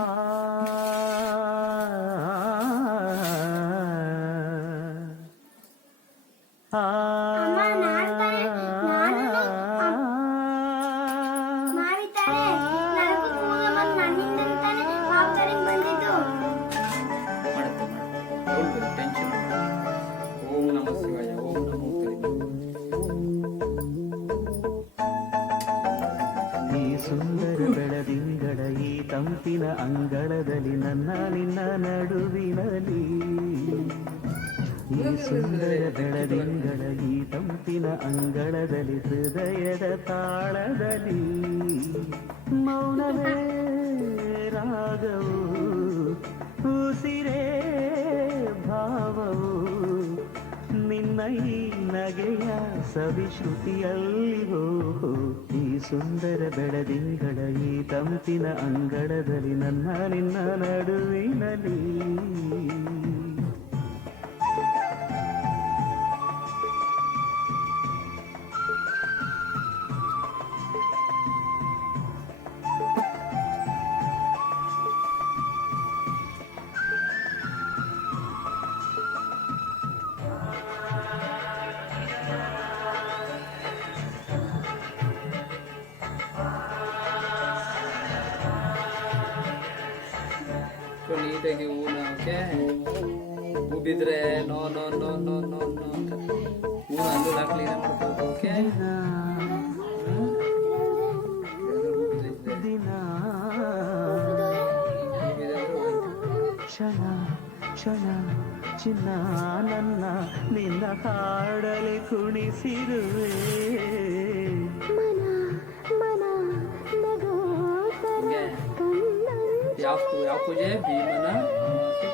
ಅಮ್ಮ, ಈ ತಂಪಿನ ಅಂಗಳದಲ್ಲಿ ನನ್ನ, ನಿನ್ನ ನಡುವಿನಲ್ಲಿ. ಈ ಸುಂದರ ಬೆಳದಿಂಗಳ ಈ ತಂಪಿನ ಅಂಗಳದಲ್ಲಿ, ಹೃದಯದ ತಾಳದಲ್ಲಿ. ಮೌನವೇ ರಾಗವು ಉಸಿರೇ ನಿನ್ನ ನಗೆಯ ಸವಿಶ್ರುತಿಯಲ್ಲಿ ಹೋ ಈ ಸುಂದರ ಬೆಳದಿಂಗಳ ಈ ತಂಪಿನ ಅಂಗಳದಲ್ಲಿ ನನ್ನ ನಿನ್ನ ನಡುವಿನಲ್ಲಿ. ನೀಟಾಗಿ ಹೂನ ಓಕೆ? ಹೂ ಬಿದ್ರೆ no no no no no no ಹೂನ ಅಂದು ಕ್ಲೀನ್ ಮಾಡ್ಬೇಕು ಓಕೆ? ಕ್ಷಣ ಕ್ಷಣ, ಚಿನ್ನ, ನನ್ನ, ನಿನ್ನ ಹಾಡಲಿ ಕುಣಿಸಿರುವೆ. ಯಾವ ಯಾವ ಪೂಜೆ? ಭೀಮನ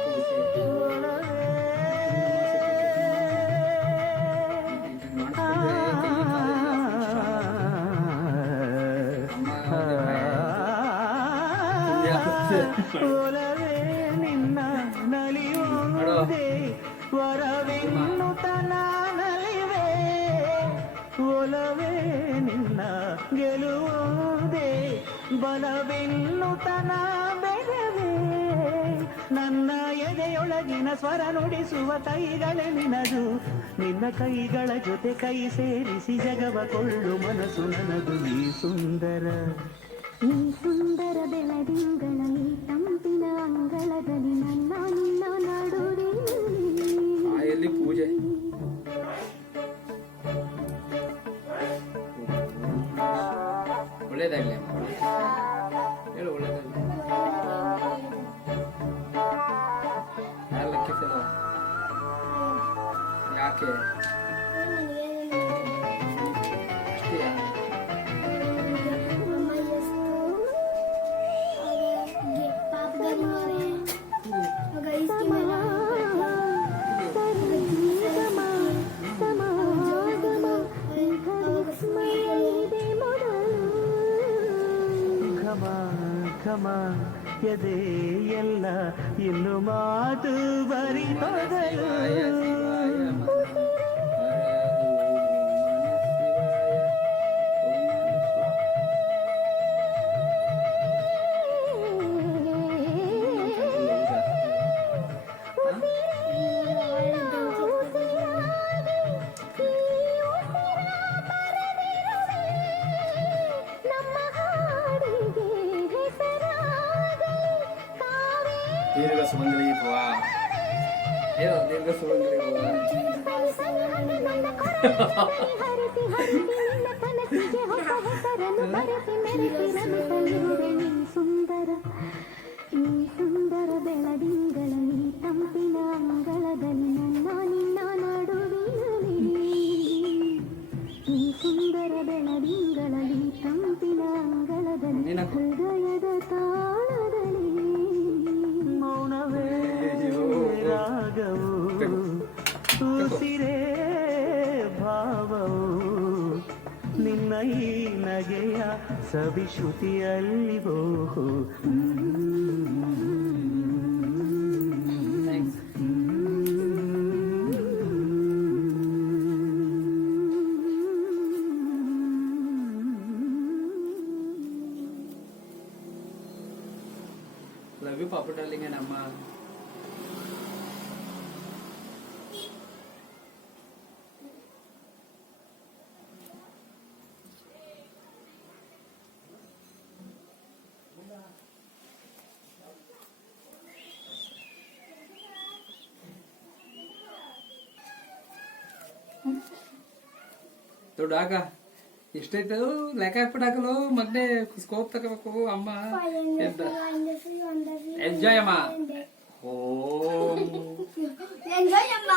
ಪೂಜೆ. ಒಲವೇ ನಿನ್ನ ನಲಿಯುವುದೇ ವರವೆನ್ನುತ್ತ ನಲಿವೆ ಒಲವೇ ನಿನ್ನ ಗೆಲುವುದೇ ಬಲವೆನ್ನುತ್ತ ಬೆರವೇ ನನ್ನ ಎದೆಯೊಳಗಿನ ಸ್ವರ ನುಡಿಸುವ ಕೈಗಳೇ ನಿನದು. ನಿನ್ನ ಕೈಗಳ ಜೊತೆ ಕೈ ಸೇರಿಸಿ ಜಗವ ಕೊಳ್ಳು ಮನಸ್ಸು ನನದು. ಈ ಸುಂದರ ಈ ಸುಂದರ ಬೆಳದಿಂಗಳ, ಈ ತಂಪಿನ ಅಂಗಳದಲ್ಲಿ ನನ್ನ ನಿನ್ನ உள்ளமா எதே எல்லா இன்னுமாது வரி பகலும். ಹೊಸ ಹೆಸರನ್ನು ಬರೆಸಿ ಮೆರೆಸಿ ರಮಿಸಲಿರುವೆ ನೀ ಸುಂದರ ಭಾವವು ನಿನ್ನ ಈ ನಗೆಯ ಸವಿಶ್ರುತಿಯಲ್ಲಿವೋ ಥ್ಯಾಂಕ್ಸ್ ಲವ್ ಯು ಪಾಪು ಡಾರ್ಲಿಂಗ್ ಏನಮ್ಮ ದೊಡ್ಡ ಆಗ. ಎಷ್ಟೈತೆ? ಲೆಕ್ಕ ಹಾಕ್ಬಿಟ್ಟು ಮೊನ್ನೆ ಸ್ಕೋಪ್ ತಗೋಬೇಕು ಅಮ್ಮ. ಎಂಜಾಯ್ ಅಮ್ಮ. ಓ ಎಂಜಾಯ್ ಅಮ್ಮ.